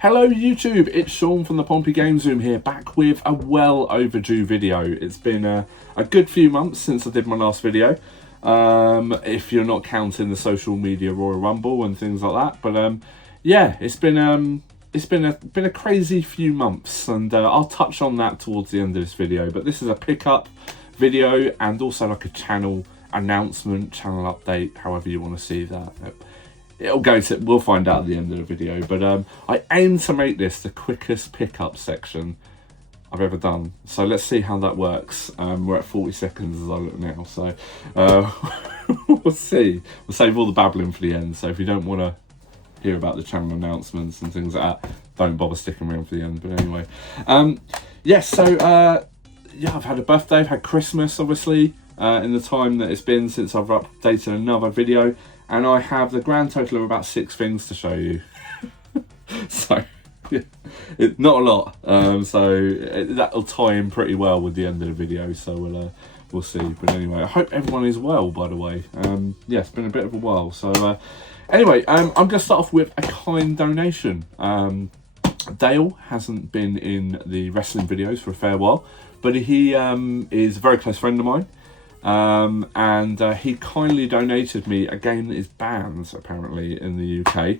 Hello YouTube, it's Sean from the Pompey Games Room here, back with a well overdue video. It's been a good few months since I did my last video, if you're not counting the social media Royal Rumble and things like that. But yeah, it's been a crazy few months, and I'll touch on that towards the end of this video. But this is a pickup video and also like a channel announcement, channel update, however you want to see that. We'll find out at the end of the video, but I aim to make this the quickest pickup section I've ever done. So let's see how that works. We're at 40 seconds as I look now, so we'll see. We'll save all the babbling for the end, so if you don't want to hear about the channel announcements and things like that, don't bother sticking around for the end. But anyway, yeah, I've had a birthday, I've had Christmas, obviously, in the time that it's been since I've updated another video. And I have the grand total of about 6 things to show you. So, yeah, it's not a lot. That'll tie in pretty well with the end of the video. So we'll see. But anyway, I hope everyone is well, by the way. Yeah, it's been a bit of a while. So anyway, I'm going to start off with a kind donation. Dale hasn't been in the wrestling videos for a fair while, but he is a very close friend of mine. And he kindly donated me a game that is banned apparently in the UK,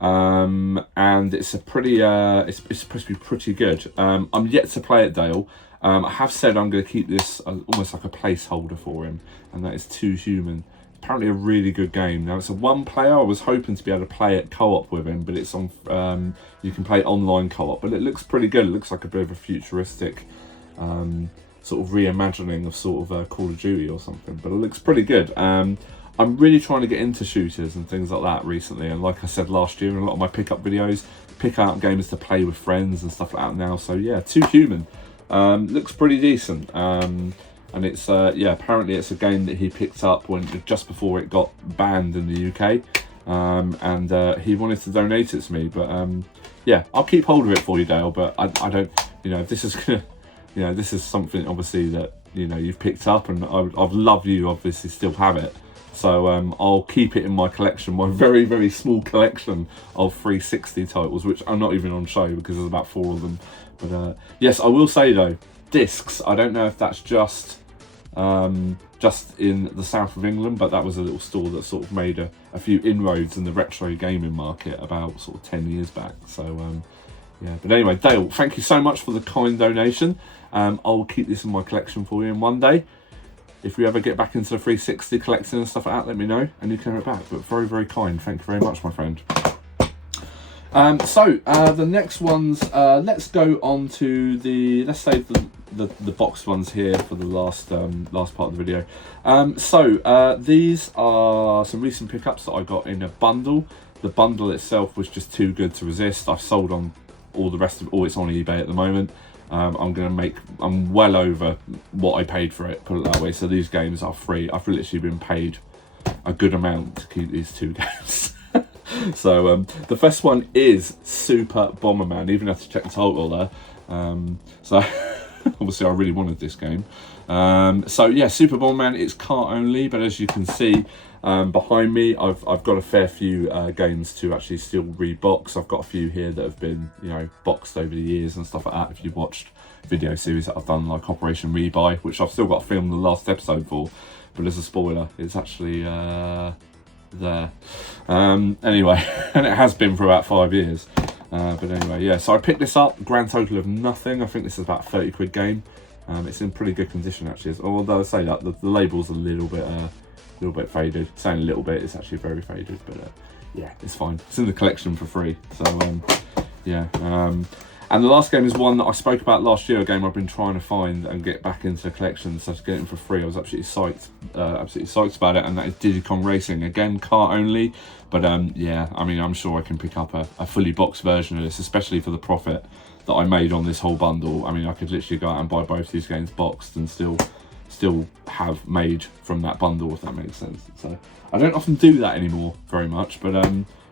and it's a pretty it's supposed to be pretty good. I'm yet to play it, Dale. I have said I'm going to keep this almost like a placeholder for him, and that is Too Human. Apparently a really good game. Now it's a one player. I was hoping to be able to play it co-op with him, but it's on you can play online co-op, but it looks pretty good. It looks like a bit of a futuristic sort of reimagining of sort of Call of Duty or something, but it looks pretty good. I'm really trying to get into shooters and things like that recently, and like I said last year in a lot of my pickup videos, pick out games to play with friends and stuff like that now. So yeah, Too Human looks pretty decent, and it's yeah, apparently it's a game that he picked up just before it got banned in the UK, and he wanted to donate it to me. But yeah, I'll keep hold of it for you, Dale, but I don't, you know, if this is gonna, you know, this is something obviously that, you know, you've picked up, and I've loved you obviously still have it. So I'll keep it in my collection, my very, very small collection of 360 titles, which are not even on show because there's about 4 of them. But yes, I will say though, discs, I don't know if that's just in the south of England, but that was a little store that sort of made a few inroads in the retro gaming market about sort of 10 years back. So yeah, but anyway, Dale, thank you so much for the kind donation. I'll keep this in my collection for you, and one day, if we ever get back into the 360 collecting and stuff like that, let me know and you can have it back. But very, very kind. Thank you very much, my friend. The next ones, let's go on to let's save the boxed ones here for the last part of the video. These are some recent pickups that I got in a bundle. The bundle itself was just too good to resist. I've sold on all the rest of it. It's on eBay at the moment. I'm well over what I paid for it, put it that way. So these games are free. I've literally been paid a good amount to keep these 2 games. So the first one is Super Bomberman. Even have to check the title there. So obviously I really wanted this game. So yeah, Super Bomberman, it's cart only, but as you can see behind me, I've got a fair few games to actually still rebox. I've got a few here that have been, you know, boxed over the years and stuff like that. If you've watched video series that I've done, like Operation Rebuy, which I've still got to film the last episode for, but as a spoiler, it's actually there. Anyway, and it has been for about 5 years. But anyway, yeah, so I picked this up, grand total of nothing. I think this is about a 30 quid game. It's in pretty good condition actually, although I say that the label's a little bit faded. Saying a little bit, it's actually very faded, but yeah, it's fine. It's in the collection for free. So yeah, and the last game is one that I spoke about last year, a game I've been trying to find and get back into the collection, so to get it for free, I was absolutely psyched about it, and that is Diddy Kong Racing. Again, cart only, but yeah, I mean, I'm sure I can pick up a fully boxed version of this, especially for the profit that I made on this whole bundle. I mean, I could literally go out and buy both these games boxed and still have made from that bundle, if that makes sense. So I don't often do that anymore very much, but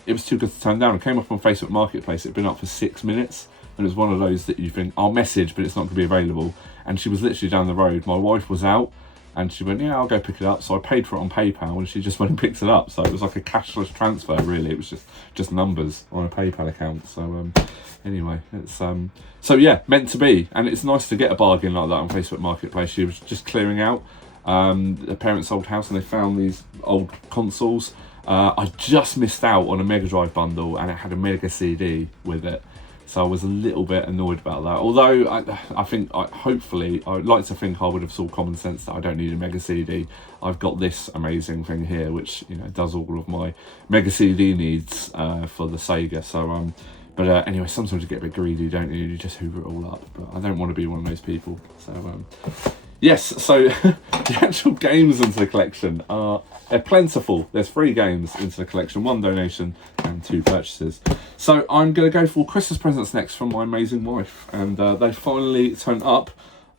it was too good to turn down. It came up on Facebook Marketplace. It'd been up for 6 minutes, and it was one of those that you think, I'll message, but it's not going to be available. And she was literally down the road. My wife was out, And she went, yeah, I'll go pick it up. So I paid for it on PayPal, and she just went and picked it up. So it was like a cashless transfer, really. It was just numbers on a PayPal account. So anyway, it's so yeah, meant to be. And it's nice to get a bargain like that on Facebook Marketplace. She was just clearing out her parents' old house, and they found these old consoles. I just missed out on a Mega Drive bundle, and it had a Mega CD with it. So I was a little bit annoyed about that. Although I think, hopefully, I'd like to think I would have saw common sense that I don't need a Mega CD. I've got this amazing thing here, which, you know, does all of my Mega CD needs for the Sega. So but anyway, sometimes you get a bit greedy, don't you? You just hoover it all up. But I don't want to be one of those people. So yes, so the actual games into the collection are plentiful. There's 3 games into the collection, 1 donation and 2 purchases. So I'm going to go for Christmas presents next from my amazing wife. And they finally turned up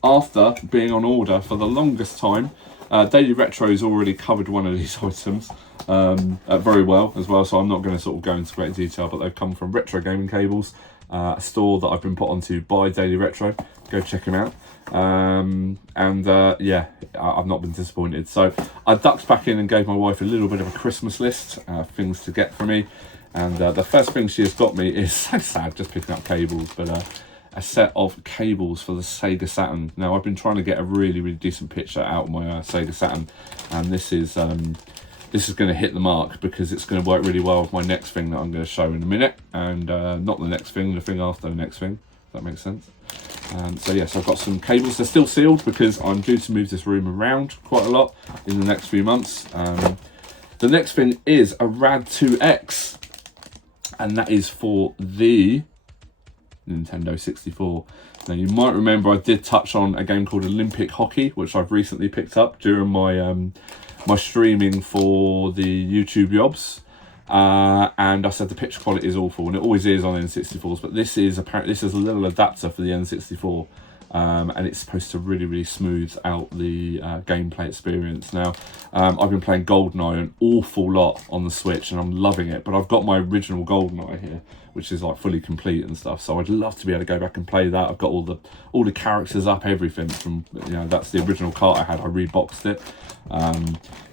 after being on order for the longest time. Daily Retro's already covered one of these items very well as well, so I'm not going to sort of go into great detail, but they've come from Retro Gaming Cables, a store that I've been put onto by Daily Retro. Go check him out. Yeah, I've not been disappointed. So I ducked back in and gave my wife a little bit of a Christmas list, things to get for me. And the first thing she has got me is, so sad, just picking up cables, but a set of cables for the Sega Saturn. Now, I've been trying to get a really, really decent picture out of my Sega Saturn, and this is going to hit the mark because it's going to work really well with my next thing that I'm going to show in a minute, and not the next thing, the thing after the next thing, if that makes sense. So yes, I've got some cables. They're still sealed because I'm due to move this room around quite a lot in the next few months. The next thing is a Rad2X, and that is for the Nintendo 64. Now, you might remember I did touch on a game called Olympic Hockey, which I've recently picked up during my my streaming for the YouTube Yobs. And I said the picture quality is awful, and it always is on N64s, but this is a little adapter for the N64, and it's supposed to really, really smooth out the gameplay experience. Now, I've been playing GoldenEye an awful lot on the Switch, and I'm loving it, but I've got my original GoldenEye here, which is like fully complete and stuff, so I'd love to be able to go back and play that. I've got all the characters up, everything from, you know, that's the original cart I had. I reboxed it.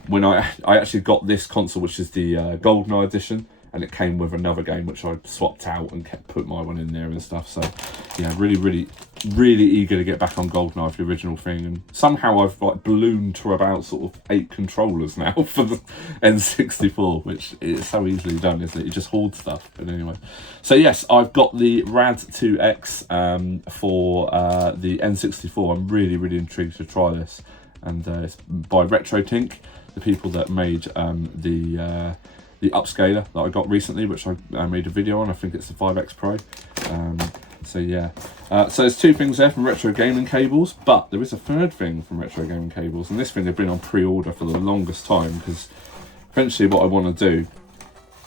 When I actually got this console, which is the GoldenEye edition, and it came with another game which I swapped out and put my one in there and stuff. So yeah, really, really, really eager to get back on GoldenEye for the original thing. And somehow I've like ballooned to about sort of 8 controllers now for the N64, which is so easily done, isn't it? You just hoard stuff. But anyway, so yes, I've got the Rad2X for the N64. I'm really, really intrigued to try this. And it's by RetroTINK, the people that made the upscaler that I got recently, which I made a video on. I think it's the 5X Pro. So yeah, so there's 2 things there from Retro Gaming Cables, but there is a 3rd thing from Retro Gaming Cables, and this thing they've been on pre-order for the longest time, because eventually what I want to do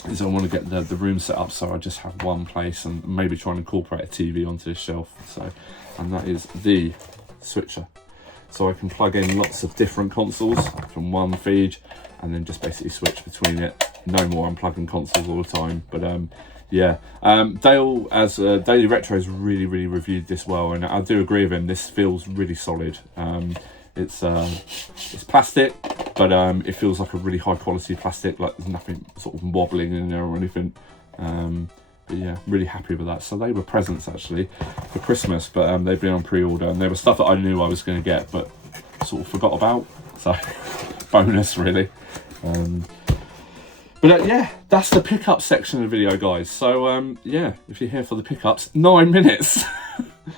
is I want to get the room set up so I just have one place, and maybe try and incorporate a TV onto this shelf. So, and that is the switcher. So I can plug in lots of different consoles from one feed, and then just basically switch between it. No more unplugging consoles all the time. But yeah, Dale, as Daily Retro, has really, really reviewed this well, and I do agree with him. This feels really solid. It's plastic, but it feels like a really high quality plastic. Like there's nothing sort of wobbling in there or anything. But yeah, really happy with that. So they were presents actually for Christmas, but they've been on pre-order, and they were stuff that I knew I was going to get, but sort of forgot about. So bonus, really. But yeah, that's the pickup section of the video, guys. So yeah, if you're here for the pickups, 9 minutes.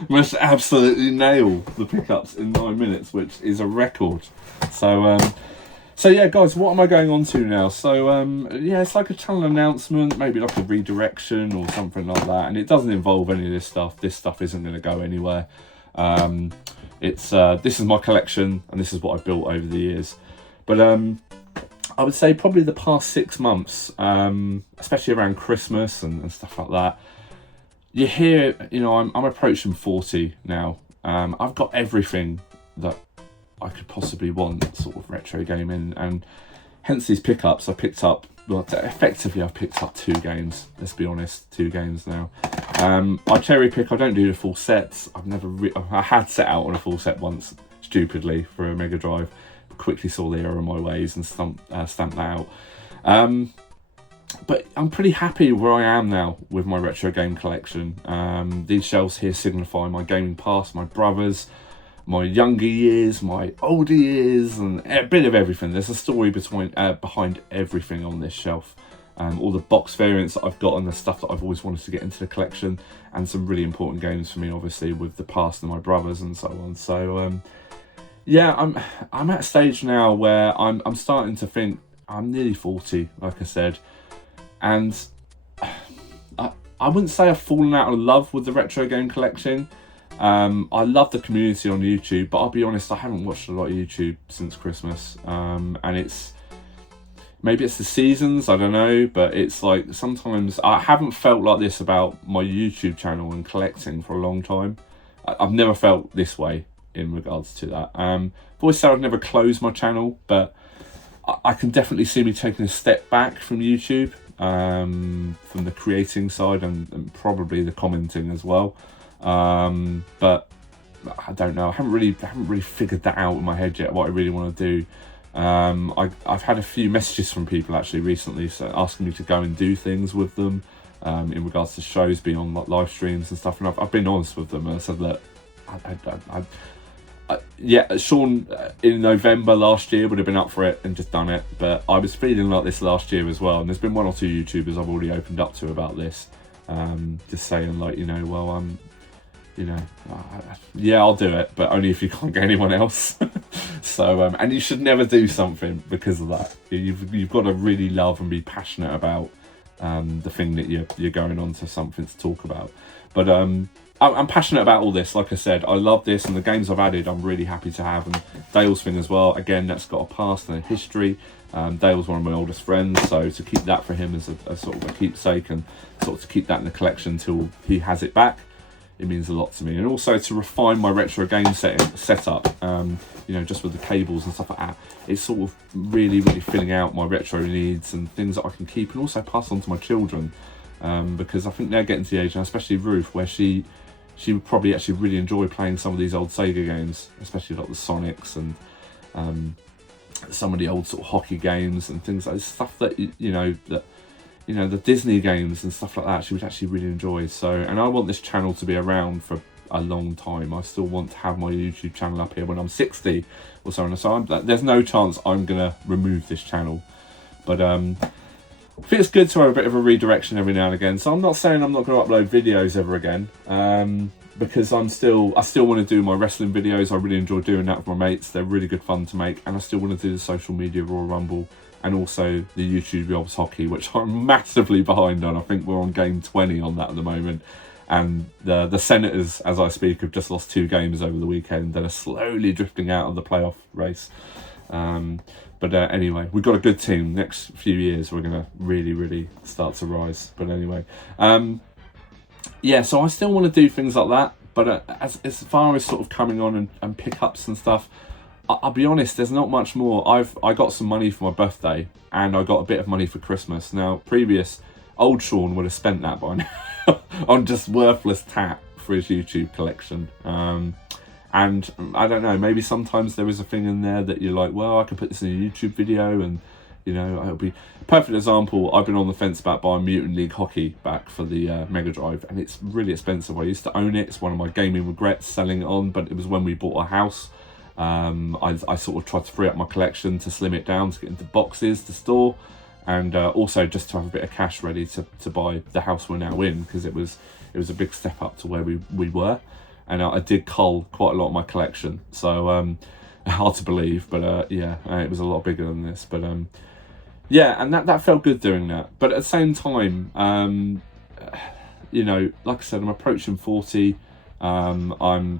Must absolutely nail the pickups in 9 minutes, which is a record. So yeah, guys, what am I going on to now? So yeah, it's like a channel announcement, maybe like a redirection or something like that, and it doesn't involve any of this stuff. This stuff isn't going to go anywhere. This is my collection, and this is what I've built over the years. But I would say probably the past 6 months, especially around Christmas and stuff like that, you hear, you know, I'm approaching 40 now. I've got everything that I could possibly want, sort of retro gaming, and hence these pickups. I picked up, well, effectively I've picked up 2 games, let's be honest, 2 games now. I cherry pick, I don't do the full sets. I had set out on a full set once, stupidly, for a Mega Drive. quickly saw the error of my ways and stamped that out. But I'm pretty happy where I am now with my retro game collection. These shelves here signify my gaming past, my brothers, my younger years, my older years, and a bit of everything. There's a story behind everything on this shelf. All the box variants that I've got and the stuff that I've always wanted to get into the collection, and some really important games for me, obviously, with the past and my brothers and so on. So yeah, I'm at a stage now where I'm starting to think I'm nearly 40, like I said. And I wouldn't say I've fallen out of love with the retro game collection. I love the community on YouTube, but I'll be honest, I haven't watched a lot of YouTube since Christmas. And maybe it's the seasons, I don't know, but it's like sometimes I haven't felt like this about my YouTube channel and collecting for a long time. I've never felt this way in regards to that. I've always said I've never closed my channel, but I can definitely see me taking a step back from YouTube. From the creating side and probably the commenting as well, but I don't know. I haven't really figured that out in my head yet, what I really want to do. I've had a few messages from people actually recently, so asking me to go and do things with them in regards to shows, being on like live streams and stuff. And I've been honest with them and I said that yeah, Sean in November last year would have been up for it and just done it, but I was feeling like this last year as well, and there's been one or two YouTubers I've already opened up to about this, just saying like, you know, well, yeah, I'll do it, but only if you can't get anyone else. So and you should never do something because of that. You've got to really love and be passionate about the thing that you're going on to something to talk about. But I'm passionate about all this. Like I said, I love this, and the games I've added I'm really happy to have. And Dale's thing as well, again, that's got a past and a history. Dale's one of my oldest friends, so to keep that for him as a sort of a keepsake, and sort of to keep that in the collection till he has it back, it means a lot to me. And also to refine my retro game setup, you know, just with the cables and stuff like that, it's sort of really filling out my retro needs and things that I can keep and also pass on to my children, because I think they're getting to the age, and especially Ruth, where she would probably actually really enjoy playing some of these old Sega games, especially like the Sonics and some of the old sort of hockey games and things like stuff that the Disney games and stuff like that. She would actually really enjoy. So, and I want this channel to be around for a long time. I still want to have my YouTube channel up here when I'm 60 or so. And so there's no chance I'm gonna remove this channel, but I think it's good to have a bit of a redirection every now and again. So I'm not saying I'm not going to upload videos ever again, because I still want to do my wrestling videos. I really enjoy doing that with my mates. They're really good fun to make, and I still want to do the social media Royal Rumble and also the YouTube Yobs Hockey, which I'm massively behind on. I think we're on game 20 on that at the moment, and the Senators, as I speak, have just lost 2 games over the weekend and are slowly drifting out of the playoff race. But anyway, we've got a good team. Next few years, we're going to really start to rise. But anyway, yeah, so I still want to do things like that. But as far as sort of coming on and pickups and stuff, I'll be honest, there's not much more. I got some money for my birthday, and I got a bit of money for Christmas. Now, old Sean would have spent that by now on just worthless tat for his YouTube collection. And I don't know, maybe sometimes there is a thing in there that you're like, well, I could put this in a YouTube video, and you know, it'll be perfect example. I've been on the fence about buying Mutant League Hockey back for the Mega Drive, and it's really expensive. I used to own it. It's one of my gaming regrets selling it on, but it was when we bought a house. I sort of tried to free up my collection to slim it down, to get into boxes to store, and also just to have a bit of cash ready to buy the house we're now in, because it was a big step up to where we were. And I did cull quite a lot of my collection, so hard to believe, but yeah, it was a lot bigger than this. But yeah, and that felt good doing that. But at the same time, you know, like I said, I'm approaching 40. I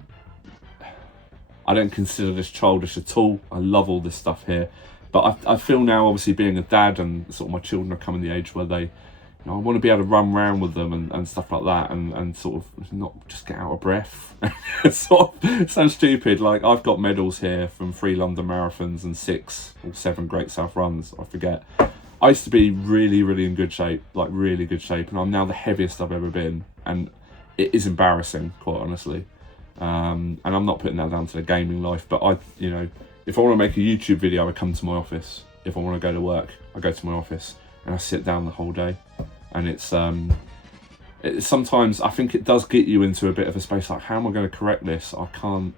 don't consider this childish at all. I love all this stuff here, but I feel now, obviously being a dad, and sort of my children are coming the age where they, you know, I want to be able to run around with them and stuff like that, and sort of not just get out of breath. Sort of sounds stupid. Like, I've got medals here from 3 London marathons and 6 or 7 Great South runs, I forget. I used to be really in good shape, like really good shape, and I'm now the heaviest I've ever been, and it is embarrassing, quite honestly. And I'm not putting that down to the gaming life, but you know, if I want to make a YouTube video, I come to my office. If I want to go to work, I go to my office and I sit down the whole day. And it's sometimes I think it does get you into a bit of a space like, how am I going to correct this? I can't.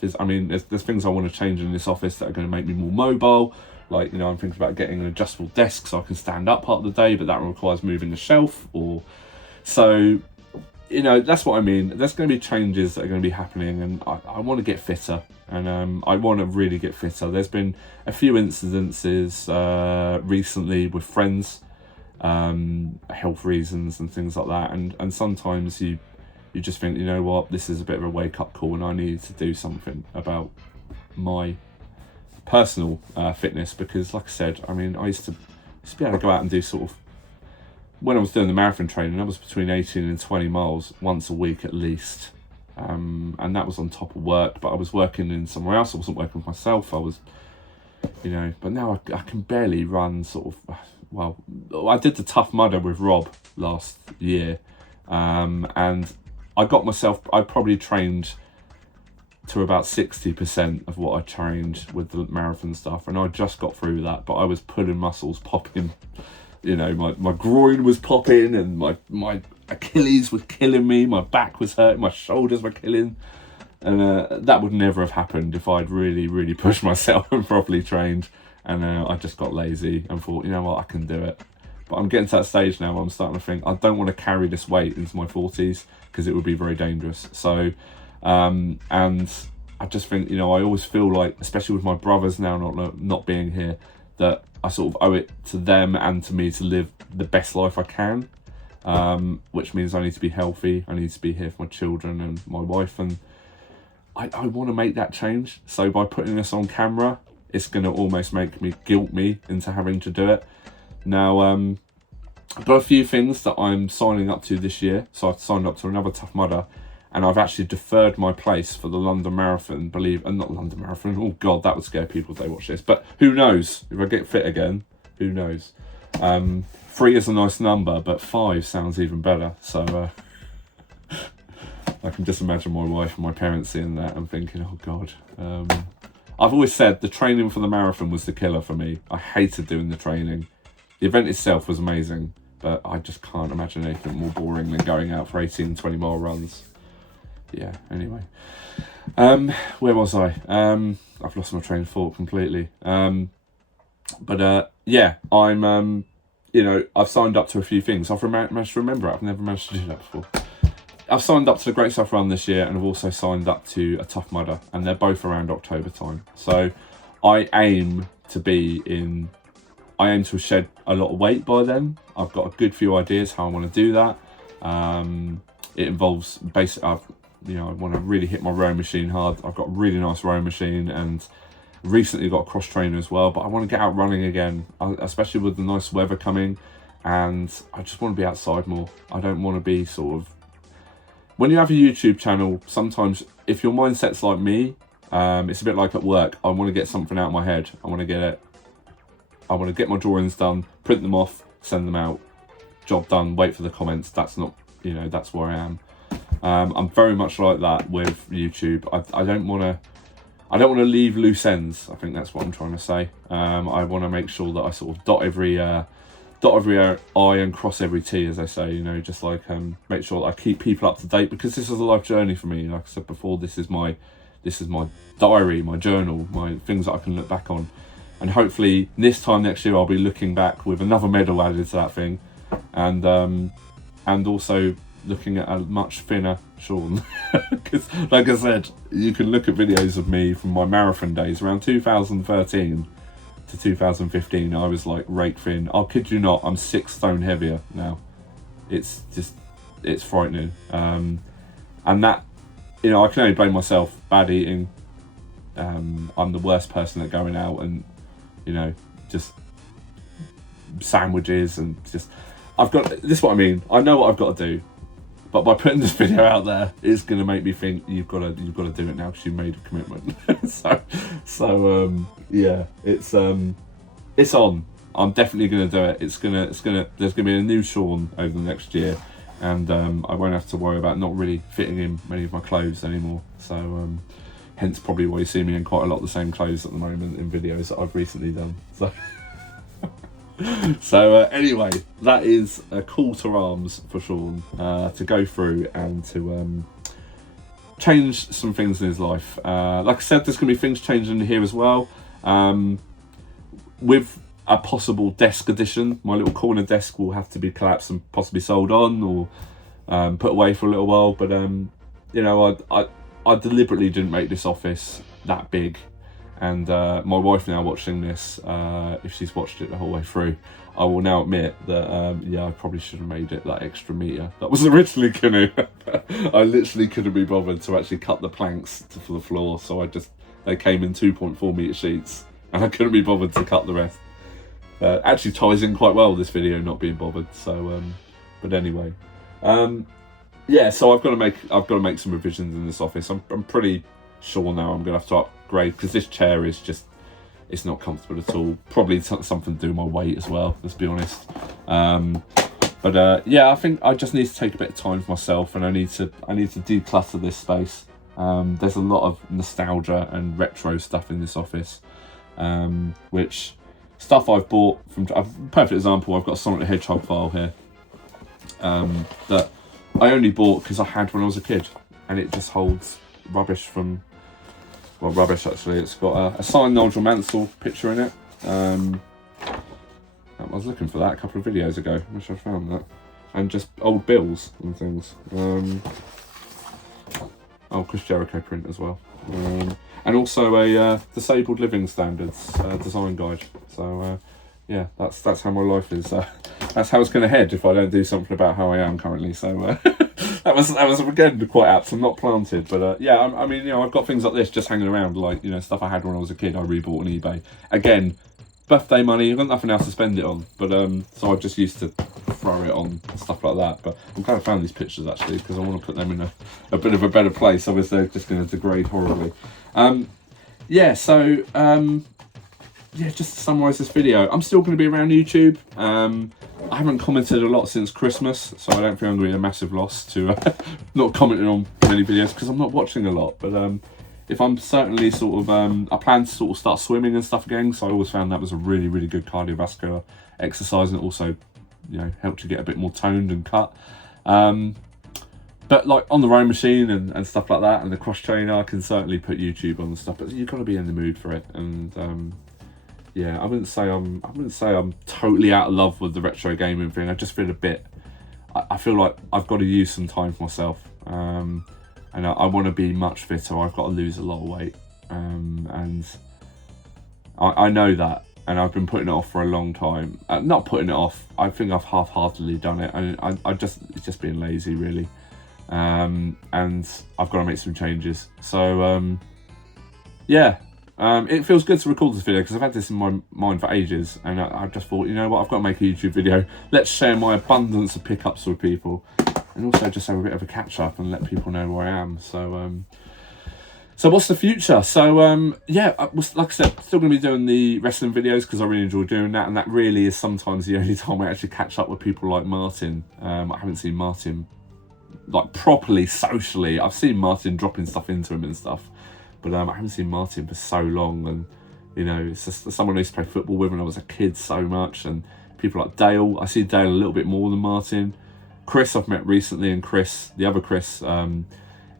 There's things I want to change in this office that are going to make me more mobile. Like, I'm thinking about getting an adjustable desk so I can stand up part of the day, but that requires moving the shelf. So, that's what I mean. There's going to be changes that are going to be happening, and I want to get fitter, and I want to really get fitter. There's been a few incidences recently with friends, health reasons and things like that, and sometimes you just think, you know what, this is a bit of a wake-up call, and I need to do something about my personal fitness, because like I said, I used to be able to go out and do sort of, when I was doing the marathon training, I was between 18 and 20 miles once a week at least, and that was on top of work, but I was working in somewhere else. I wasn't working with myself. I was, but now I can barely run sort of, well, I did the Tough Mudder with Rob last year, and I probably trained to about 60% of what I trained with the marathon stuff, and I just got through that, but I was pulling muscles, popping, my groin was popping, and my Achilles was killing me, my back was hurting, my shoulders were killing, and that would never have happened if I'd really, really pushed myself and properly trained, and I just got lazy and thought, you know what, I can do it. But I'm getting to that stage now where I'm starting to think, I don't want to carry this weight into my 40s, because it would be very dangerous. So, and I just think, I always feel like, especially with my brothers now not being here, that I sort of owe it to them and to me to live the best life I can, which means I need to be healthy. I need to be here for my children and my wife, and I want to make that change. So by putting this on camera, it's going to almost guilt me into having to do it. Now, I've got a few things that I'm signing up to this year. So I've signed up to another Tough Mudder, and I've actually deferred my place for the London Marathon, not London Marathon, oh God, that would scare people if they watch this, but who knows, if I get fit again, who knows. 3 is a nice number, but 5 sounds even better, so I can just imagine my wife and my parents seeing that and thinking, oh God. I've always said the training for the marathon was the killer for me. I hated doing the training. The event itself was amazing, but I just can't imagine anything more boring than going out for 18, 20 mile runs. Yeah, anyway. Where was I? I've lost my train of thought completely. Yeah, I'm, I've signed up to a few things. I've managed to remember it. I've never managed to do that before. I've signed up to the Great South Run this year, and I've also signed up to a Tough Mudder, and they're both around October time. So I aim to shed a lot of weight by then. I've got a good few ideas how I want to do that. It involves I want to really hit my rowing machine hard. I've got a really nice rowing machine, and recently got a cross trainer as well, but I want to get out running again, especially with the nice weather coming, and I just want to be outside more. I don't want to be sort of, when you have a YouTube channel, sometimes if your mindset's like me, it's a bit like at work. I want to get something out of my head. I want to get my drawings done, print them off, send them out, job done, wait for the comments. That's not, that's where I am. I'm very much like that with YouTube. I don't want to leave loose ends. I think that's what I'm trying to say. I want to make sure that I sort of dot every I and cross every T, as I say. Just like make sure that I keep people up to date, because this is a life journey for me. Like I said before, this is my diary, my journal, my things that I can look back on. And hopefully this time next year I'll be looking back with another medal added to that thing, and also looking at a much thinner Sean. Because like I said, you can look at videos of me from my marathon days around 2013 to 2015. I was like rake thin. I'll kid you not, I'm 6 stone heavier now. It's frightening. And that, I can only blame myself. Bad eating. I'm the worst person at going out and just sandwiches, and just this is what I mean. I know what I've got to do, but by putting this video out there, it's going to make me think you've got to do it now because you made a commitment. so yeah, it's on. I'm definitely going to do it. There's going to be a new Sean over the next year, and I won't have to worry about not really fitting in many of my clothes anymore. So hence probably why you see me in quite a lot of the same clothes at the moment in videos that I've recently done. So anyway, that is a call to arms for Sean to go through and to change some things in his life. Like I said, there's going to be things changing here as well. With a possible desk addition, my little corner desk will have to be collapsed and possibly sold on or put away for a little while. But you know, I deliberately didn't make this office that big. And my wife now watching this, if she's watched it the whole way through, I will now admit that, yeah, I probably should have made it that extra metre. That was originally going to. I literally couldn't be bothered to actually cut the planks for the floor, so they came in 2.4 metre sheets, and I couldn't be bothered to cut the rest. Actually ties in quite well with this video, not being bothered. So, but anyway, yeah. So I've got to make some revisions in this office. I'm pretty sure now I'm going to have to upgrade, because this chair is just, it's not comfortable at all. Probably something to do with my weight as well, let's be honest. But yeah, I think I just need to take a bit of time for myself, and I need to declutter this space. There's a lot of nostalgia and retro stuff in this office, which stuff I've bought from, a perfect example, I've got a Sonic the Hedgehog file here that I only bought because I had when I was a kid, and it just holds rubbish from, well, rubbish actually. It's got a signed Nigel Mansell picture in it. I was looking for that a couple of videos ago. I wish I found that. And just old bills and things. Oh, Chris Jericho print as well. And also a disabled living standards design guide. So yeah, that's how my life is. That's how it's going to head if I don't do something about how I am currently. So that was again quite apt. I'm not planted, but yeah, I mean, you know, I've got things like this just hanging around, like, you know, stuff I had when I was a kid. I rebought on eBay. Again, birthday money. I've got nothing else to spend it on, but so I just used to throw it on and stuff like that. But I'm glad I found these pictures actually, because I want to put them in a bit of a better place. Obviously, they're just going to degrade horribly. Yeah, so yeah, just to summarise this video, I'm still going to be around YouTube. I haven't commented a lot since Christmas, so I don't think I'm going to be a massive loss to not commenting on many videos, because I'm not watching a lot. But if I'm certainly sort of, I plan to sort of start swimming and stuff again, so I always found that was a really, really good cardiovascular exercise, and it also, you know, helped you get a bit more toned and cut. But like on the rowing machine and stuff like that, and the cross trainer, I can certainly put YouTube on and stuff, but you've got to be in the mood for it. And yeah, I wouldn't say I'm totally out of love with the retro gaming thing. I just feel a bit, I feel like I've got to use some time for myself. And I want to be much fitter. I've got to lose a lot of weight. And I know that, and I've been putting it off for a long time. Not putting it off, I think I've half-heartedly done it. And it's just being lazy, really. And I've got to make some changes. So yeah, it feels good to record this video, because I've had this in my mind for ages, and I just thought, you know what, I've got to make a YouTube video. Let's share my abundance of pickups with people, and also just have a bit of a catch up and let people know where I am. So so what's the future? So yeah, like I said, still going to be doing the wrestling videos, because I really enjoy doing that, and that really is sometimes the only time I actually catch up with people like Martin. I haven't seen Martin like properly socially. I've seen Martin dropping stuff into him and stuff, but I haven't seen Martin for so long. And you know, it's just someone I used to play football with when I was a kid so much, and people like Dale, I see Dale a little bit more than Martin. Chris I've met recently, and Chris, the other Chris,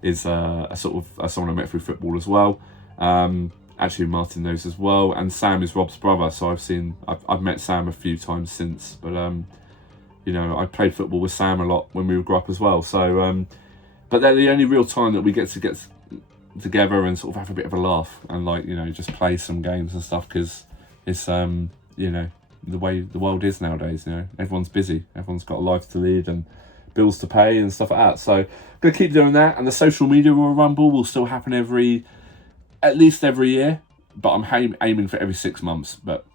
is a sort of someone I met through football as well. Actually Martin knows as well, and Sam is Rob's brother, so I've met Sam a few times since, but you know, I played football with Sam a lot when we grew up as well. So but they're the only real time that we get together and sort of have a bit of a laugh, and like, you know, just play some games and stuff, because it's you know, the way the world is nowadays. You know, everyone's busy, everyone's got a life to lead and bills to pay and stuff like that. So I'm gonna keep doing that, and the social media Royal Rumble will still happen at least every year, but I'm aiming for every 6 months. But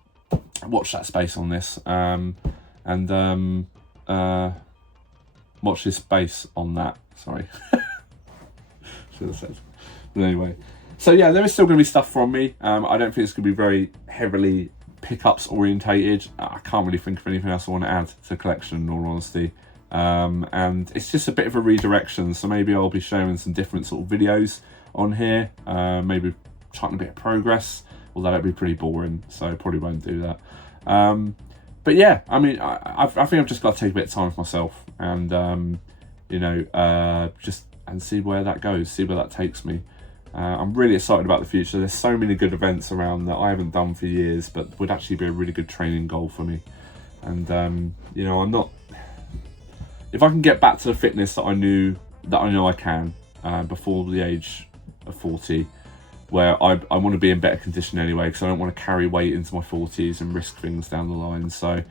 watch that space on this, and watch this space on that. Sorry, should have said. But anyway, so yeah, there is still going to be stuff from me. I don't think it's going to be very heavily pickups orientated. I can't really think of anything else I want to add to the collection, in all honesty. And it's just a bit of a redirection, so maybe I'll be sharing some different sort of videos on here, maybe charting a bit of progress, although that'd be pretty boring, so I probably won't do that. But yeah, I mean, I think I've just got to take a bit of time for myself, and you know, just and see where that goes, see where that takes me. I'm really excited about the future. There's so many good events around that I haven't done for years, but would actually be a really good training goal for me. And you know, I'm not. If I can get back to the fitness that I know I can before the age of 40, where I want to be in better condition anyway, because I don't want to carry weight into my 40s and risk things down the line. So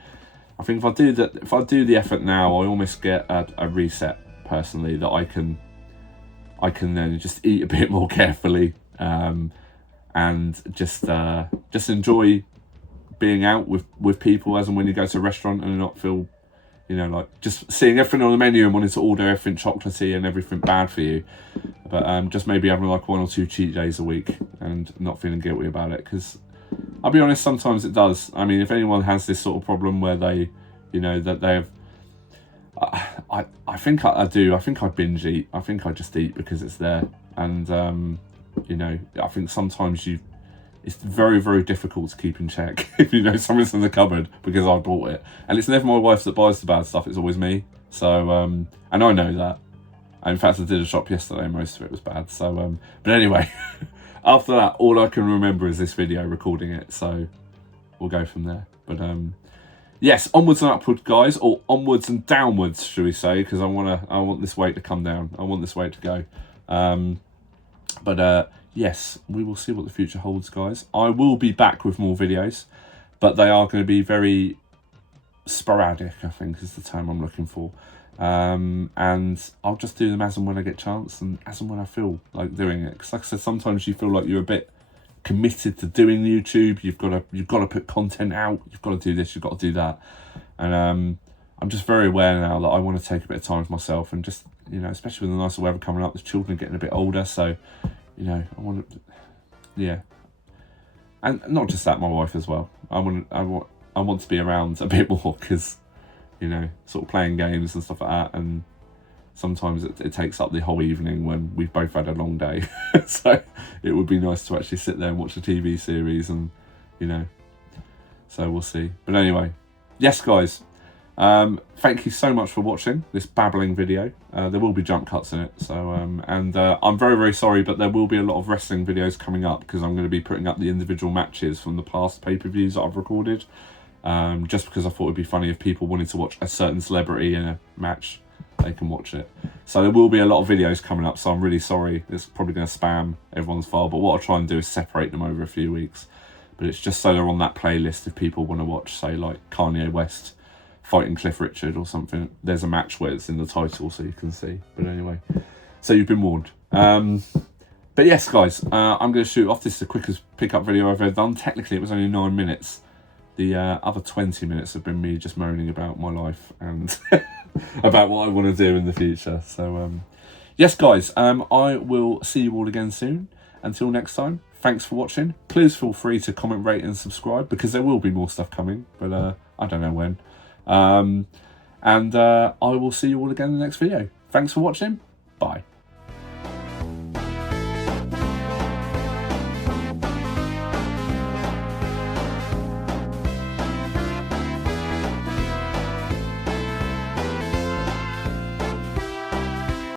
I think if I do the effort now, I almost get a reset personally, that I can then just eat a bit more carefully, and just enjoy being out with people as and when you go to a restaurant, and not feel, you know, like just seeing everything on the menu and wanting to order everything chocolatey and everything bad for you. But just maybe having like 1 or 2 cheat days a week and not feeling guilty about it, because I'll be honest, sometimes it does. I mean, if anyone has this sort of problem where they, you know, that they have, I think I do. I think I binge eat. I think I just eat because it's there. And, you know, I think sometimes it's very, very difficult to keep in check if you know something's in the cupboard because I bought it. And it's never my wife that buys the bad stuff, it's always me. So, and I know that. In fact, I did a shop yesterday and most of it was bad. So, but anyway, after that, all I can remember is this video, recording it. So we'll go from there. But yes, onwards and upwards, guys, or onwards and downwards, should we say? Because I want this weight to come down. I want this weight to go. But yes, we will see what the future holds, guys. I will be back with more videos, but they are going to be very sporadic, I think is the term I'm looking for. And I'll just do them as and when I get chance, and as and when I feel like doing it. Because like I said, sometimes you feel like you're a bit committed to doing YouTube. You've got to put content out. You've got to do this. You've got to do that. And I'm just very aware now that I want to take a bit of time for myself, and just, you know, especially with the nicer weather coming up, the children getting a bit older. So, you know, I want to, yeah, and not just that, my wife as well. I want to be around a bit more, because, you know, sort of playing games and stuff like that, and sometimes it takes up the whole evening when we've both had a long day. So it would be nice to actually sit there and watch a TV series, and, you know, so we'll see. But anyway, yes, guys, thank you so much for watching this babbling video. There will be jump cuts in it, so and I'm very, very sorry, but there will be a lot of wrestling videos coming up, because I'm going to be putting up the individual matches from the past pay-per-views that I've recorded, just because I thought it'd be funny if people wanted to watch a certain celebrity in a match, they can watch it. So there will be a lot of videos coming up, so I'm really sorry. It's probably going to spam everyone's file, but what I'll try and do is separate them over a few weeks. But it's just so they're on that playlist if people want to watch, say, like Kanye West fighting Cliff Richard or something. There's a match where it's in the title, so you can see. But anyway, so you've been warned. But yes, guys, I'm going to shoot off. This is the quickest pickup video I've ever done. Technically, it was only 9 minutes. The other 20 minutes have been me just moaning about my life and about what I want to do in the future. So, yes, guys, I will see you all again soon. Until next time, thanks for watching. Please feel free to comment, rate, and subscribe, because there will be more stuff coming, but I don't know when. And I will see you all again in the next video. Thanks for watching. Bye.